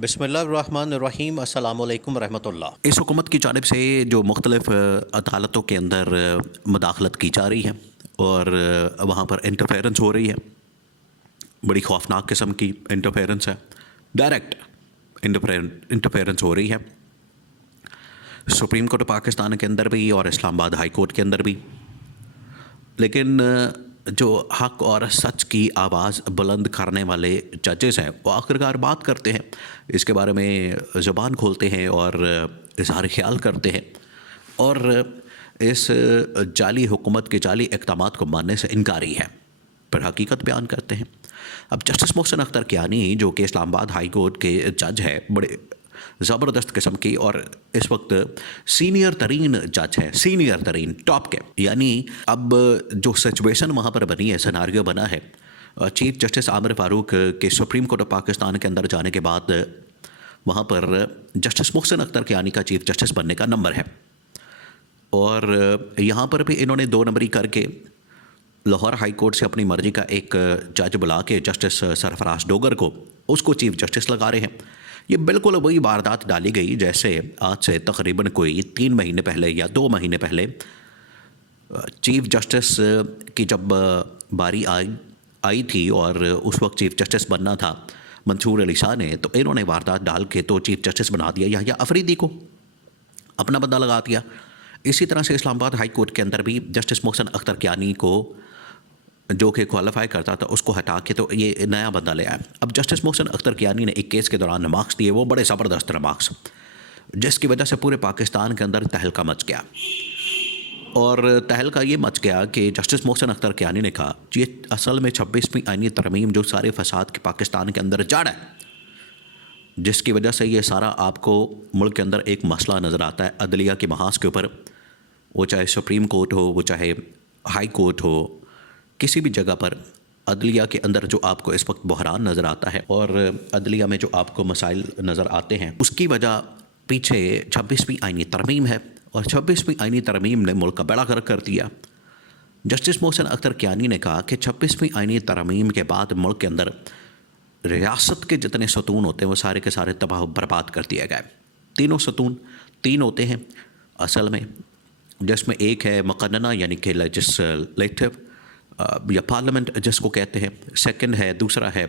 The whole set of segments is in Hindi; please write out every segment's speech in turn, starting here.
बिस्मिल्लाहिर्रहमानिर्रहीम अस्सलामु अलैकुम रहमतुल्लाह। इस हुकूमत की जानिब से जो मुख्तलिफ़ अदालतों के अंदर मदाखलत की जा रही है और वहाँ पर इंटरफेरेंस हो रही है, बड़ी खौफनाक किस्म की इंटरफेरेंस है, डायरेक्ट इंटरफेरेंस हो रही है सुप्रीम कोर्ट पाकिस्तान के अंदर भी और इस्लामाबाद हाई कोर्ट के अंदर भी। लेकिन जो हक और सच की आवाज़ बुलंद करने वाले जजेस हैं वो आखिरकार बात करते हैं, इसके बारे में ज़ुबान खोलते हैं और इजहार ख्याल करते हैं और इस जाली हुकूमत के जाली इक़दामात को मानने से इनकारी है, पर हकीकत बयान करते हैं। अब जस्टिस मोहसिन अख्तर कियानी जो कि इस्लामाबाद हाई कोर्ट के जज है, बड़े ज़बरदस्त किस्म की और इस वक्त सीनियर तरीन जज है, सीनियर तरीन टॉप के, यानी अब जो सिचुएशन वहाँ पर बनी है, सिनारियो बना है, चीफ जस्टिस आमिर फ़ारूक के सुप्रीम कोर्ट ऑफ पाकिस्तान के अंदर जाने के बाद वहाँ पर जस्टिस मोहसिन अख्तर कियानी का चीफ जस्टिस बनने का नंबर है और यहाँ पर भी इन्होंने 2 नंबरी करके लाहौर हाई कोर्ट से अपनी मर्ज़ी का एक जज बुला के जस्टिस सरफराज डोगर को उसको चीफ जस्टिस लगा रहे हैं। ये बिल्कुल वही वारदात डाली गई जैसे आज से तकरीबन कोई 3 महीने पहले या 2 महीने पहले चीफ जस्टिस की जब बारी आई थी और उस वक्त चीफ जस्टिस बनना था मंसूर अली शाह ने, तो इन्होंने वारदात डाल के तो चीफ जस्टिस बना दिया याहिया अफरीदी को, अपना बंदा लगा दिया। इसी तरह से इस्लामाबाद हाई कोर्ट के अंदर भी जस्टिस मोहसिन अख्तर कियानी को जो कि क्वालिफाई करता था उसको हटा के तो ये नया बंदा ले आया। अब जस्टिस मोहसिन अख्तर कियानी ने एक केस के दौरान रिमार्क्स दिए, वो बड़े ज़बरदस्त रिमार्क्स, जिसकी वजह से पूरे पाकिस्तान के अंदर तहलका मच गया और तहलका ये मच गया कि जस्टिस मोहसिन अख्तर कियानी ने कहा ये असल में 26वीं आईनी तरमीम जो सारे फसाद के पाकिस्तान के अंदर जड़ है, जिसकी वजह से ये सारा आपको मुल्क के अंदर एक मसला नज़र आता है अदलिया के महाज के ऊपर, वो चाहे सुप्रीम कोर्ट हो, वो चाहे हाई कोर्ट हो, किसी भी जगह पर अदलिया के अंदर जो आपको इस वक्त बहरान नज़र आता है और अदलिया में जो आपको मसाइल नज़र आते हैं, उसकी वजह पीछे 26वीं आईनी तरमीम है और 26वीं आईनी तरमीम ने मुल्क का बेड़ा गर्क कर दिया। जस्टिस मोहसिन अख्तर कियानी ने कहा कि 26वीं आईनी तरमीम के बाद मुल्क के अंदर रियासत के जितने सतून होते हैं वो सारे के सारे तबाह बर्बाद कर दिए गए। तीनों सतून 3 होते हैं असल में, जिसमें एक है मुक़न्नना यानी कि लेजिस्लेटिव या पार्लियामेंट जिसको कहते हैं, सेकंड है, दूसरा है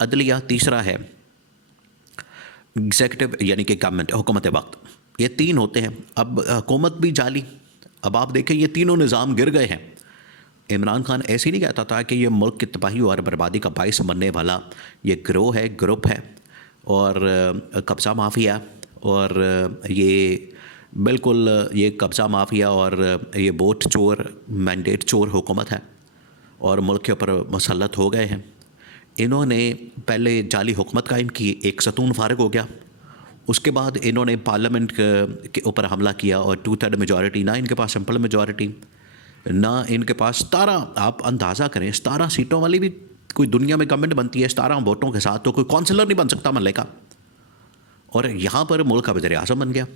अदलिया, तीसरा है एग्जीक्यूटिव यानी कि गवर्नमेंट हुकूमत वक्त। ये 3 होते हैं। अब हुकूमत भी जाली, अब आप देखें ये तीनों निज़ाम गिर गए हैं। इमरान खान ऐसे ही नहीं कहता था कि ये मुल्क की तबाही और बर्बादी का बाइस बनने वाला ये गिरोह है, ग्रुप है और कब्ज़ा माफिया और ये बिल्कुल ये कब्ज़ा माफिया और ये वोट चोर, मैंडेट चोर हुकूमत है और मुल्क के ऊपर मुसल्लत हो गए हैं। इन्होंने पहले जाली हुकूमत कायम की, एक सतून फारिग हो गया, उसके बाद इन्होंने पार्लियामेंट के ऊपर हमला किया और 2/3 मेजॉरिटी, ना इनके पास सिंपल मेजॉरिटी, ना इनके पास 17, आप अंदाज़ा करें 17 सीटों वाली भी कोई दुनिया में गवर्नमेंट बनती है 17 वोटों के साथ, तो कोई काउंसलर नहीं बन सकता महल्ले का, और यहाँ पर मुल्क का वज़ीर आज़म बन गया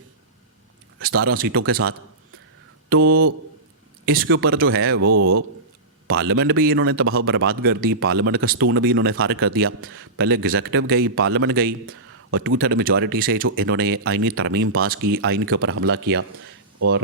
17 सीटों के साथ। तो इसके ऊपर जो है वो पार्लियामेंट भी इन्होंने तबाह बर्बाद कर दी, पार्लियामेंट का सतून भी इन्होंने फारिग कर दिया। पहले एग्जीक्यूटिव गई, पार्लियामेंट गई और 2/3 मेजॉरिटी से जो इन्होंने आईनी तरमीम पास की, आइन के ऊपर हमला किया और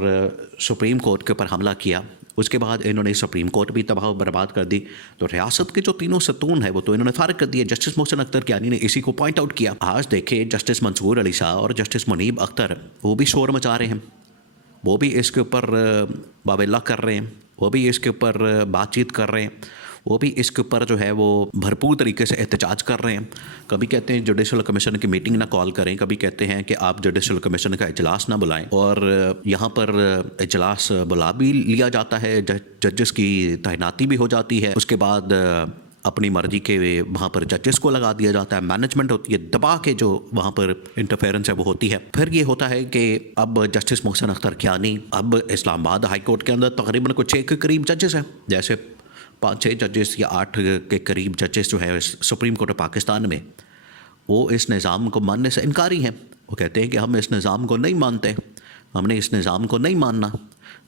सुप्रीम कोर्ट के ऊपर हमला किया, उसके बाद इन्होंने सुप्रीम कोर्ट भी तबाह बर्बाद कर दी। तो रियासत के जो तीनों सतून है वो तो इन्होंने फारिग कर दिए। जस्टिस मोहसिन अख्तर कियानी ने इसी को पॉइंट आउट किया। आज देखे जस्टिस मंसूर अली शाह और जस्टिस मुनीब अख्तर वो भी शोर मचा रहे हैं, वो भी इसके ऊपर बाबेला कर रहे हैं, वो भी इसके ऊपर बातचीत कर रहे हैं, वो भी इसके ऊपर जो है वो भरपूर तरीके से एहतजाज कर रहे हैं। कभी कहते हैं जुडिशल कमीशन की मीटिंग ना कॉल करें, कभी कहते हैं कि आप जुडिशल कमीशन का इजलास ना बुलाएं, और यहाँ पर इजलास बुला भी लिया जाता है, जजेस की तैनाती भी हो जाती है, उसके बाद अपनी मर्जी के वहाँ पर जजेस को लगा दिया जाता है, मैनेजमेंट होती है, दबा के जो वहाँ पर इंटरफेरेंस है वो होती है। फिर ये होता है कि अब जस्टिस मोहसिन अख्तर कियानी, अब इस्लामाबाद हाई कोर्ट के अंदर तकरीबन कुछ 6 के करीब जजेस हैं, जैसे 5-6 जजेस या 8 के करीब जजेस जो है सुप्रीम कोर्ट ऑफ पाकिस्तान में, वो इस निज़ाम को मानने से इनकारी हैं। वो कहते हैं कि हम इस निज़ाम को नहीं मानते, हमने इस निज़ाम को नहीं मानना,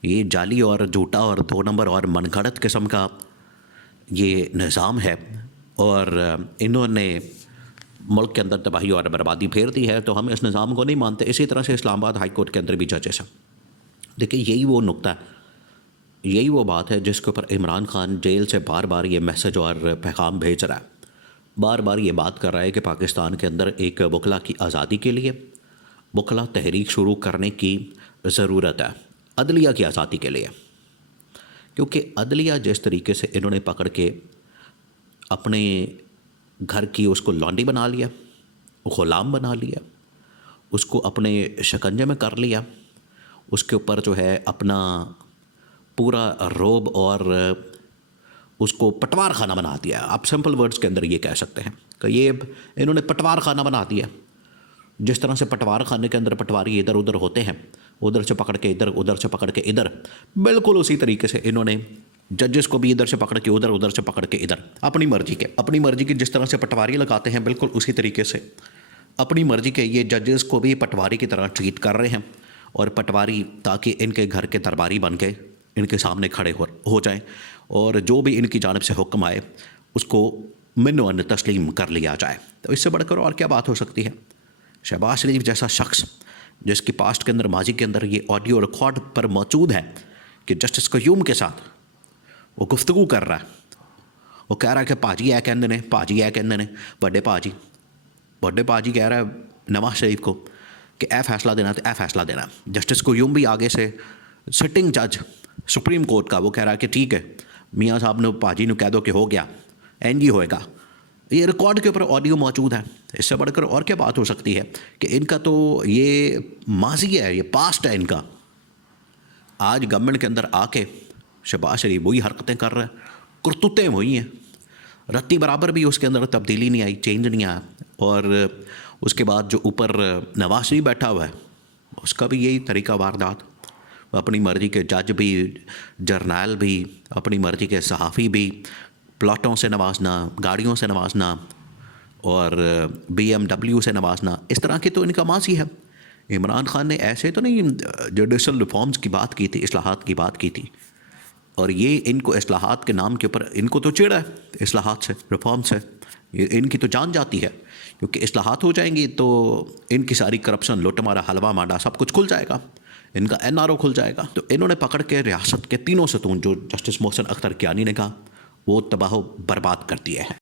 ये जाली और झूठा और 2 नंबर और मनगढ़ंत किस्म का ये निज़ाम है और इन्होंने मुल्क के अंदर तबाही और बर्बादी फेर दी है, तो हम इस निज़ाम को नहीं मानते। इसी तरह से इस्लामाबाद हाई कोर्ट के अंदर भी जजेस हैं। देखिए, यही वो नुक्ता है, यही वो बात है जिसके ऊपर इमरान खान जेल से बार बार ये मैसेज और पैगाम भेज रहा है, बार बार ये बात कर रहा है कि पाकिस्तान के अंदर एक वकला की आज़ादी के लिए वकला तहरीक शुरू करने की ज़रूरत है, अदलिया की आज़ादी के लिए। क्योंकि अदलिया जिस तरीके से इन्होंने पकड़ के अपने घर की उसको लॉन्डी बना लिया, ग़ुलाम बना लिया, उसको अपने शिकंजे में कर लिया, उसके ऊपर जो है अपना पूरा रोब और उसको पटवार खाना बना दिया। आप सिंपल वर्ड्स के अंदर ये कह सकते हैं कि ये इन्होंने पटवार खाना बना दिया। जिस तरह से पटवार खाने के अंदर पटवारी इधर उधर होते हैं, उधर से पकड़ के इधर, उधर से पकड़ के इधर, बिल्कुल उसी तरीके से इन्होंने जजेस को भी इधर से पकड़ के उधर, उधर से पकड़ के इधर, अपनी मर्जी के जिस तरह से पटवारी लगाते हैं, बिल्कुल उसी तरीके से अपनी मर्जी के ये जजेस को भी पटवारी की तरह ट्रीट कर रहे हैं। और पटवारी ताकि इनके घर के दरबारी बन के इनके सामने खड़े हो जाएं और जो भी इनकी जानिब से हुक्म आए उसको मिन्न तस्लीम कर लिया जाए। तो इससे बढ़कर और क्या बात हो सकती है। शहबाज शरीफ जैसा शख्स जिसकी पास्ट के अंदर, माजी के अंदर ये ऑडियो रिकॉर्ड पर मौजूद है कि जस्टिस क़य्यूम के साथ वो गुफ्तगू कर रहा है, वो कह रहा है कि पाजी है कहते ने, पाजी है कहते ने, बड़े पाजी कह रहा है नवाज शरीफ को कि ए फैसला देना तो ए फैसला देना। जस्टिस क़य्यूम भी आगे से सिटिंग जज सुप्रीम कोर्ट का, वो कह रहा है कि ठीक है मियाँ साहब ने पाजी ने कह दो कि हो गया, एंड ही होएगा। ये रिकॉर्ड के ऊपर ऑडियो मौजूद है। इससे बढ़कर और क्या बात हो सकती है कि इनका तो ये माजी है, ये पास्ट है इनका। आज गवर्नमेंट के अंदर आके शहबाज शरीफ वही हरकतें कर रहा है, करतूतें वही हैं, रत्ती बराबर भी उसके अंदर तब्दीली नहीं आई, चेंज नहीं आया। और उसके बाद जो ऊपर नवाज शरीफ बैठा हुआ है उसका भी यही तरीका वारदात, अपनी मर्ज़ी के जज भी, जर्नैल भी, अपनी मर्ज़ी के सहाफ़ी भी, प्लॉटों से नवाजना, गाड़ियों से नवाजना और BMW से नवाजना, इस तरह की तो इनका माजी है। इमरान खान ने ऐसे तो नहीं जुडिशल रिफॉर्म्स की बात की थी, इस्लाहात की बात की थी, और ये इनको इस्लाहात के नाम के ऊपर इनको तो चिढ़ है इस्लाहात से, रिफॉर्म से। ये इनकी तो जान जाती है क्योंकि इस्लाहात हो जाएंगी तो इनकी सारी करप्शन, लुटमारा, हलवा मांडा सब कुछ खुल जाएगा, इनका NRO खुल जाएगा। तो इन्होंने पकड़ के रियासत के तीनों सतून, जो जस्टिस मोहसिन अख्तर कियानी ने कहा, वो तबाह बर्बाद कर दिए हैं।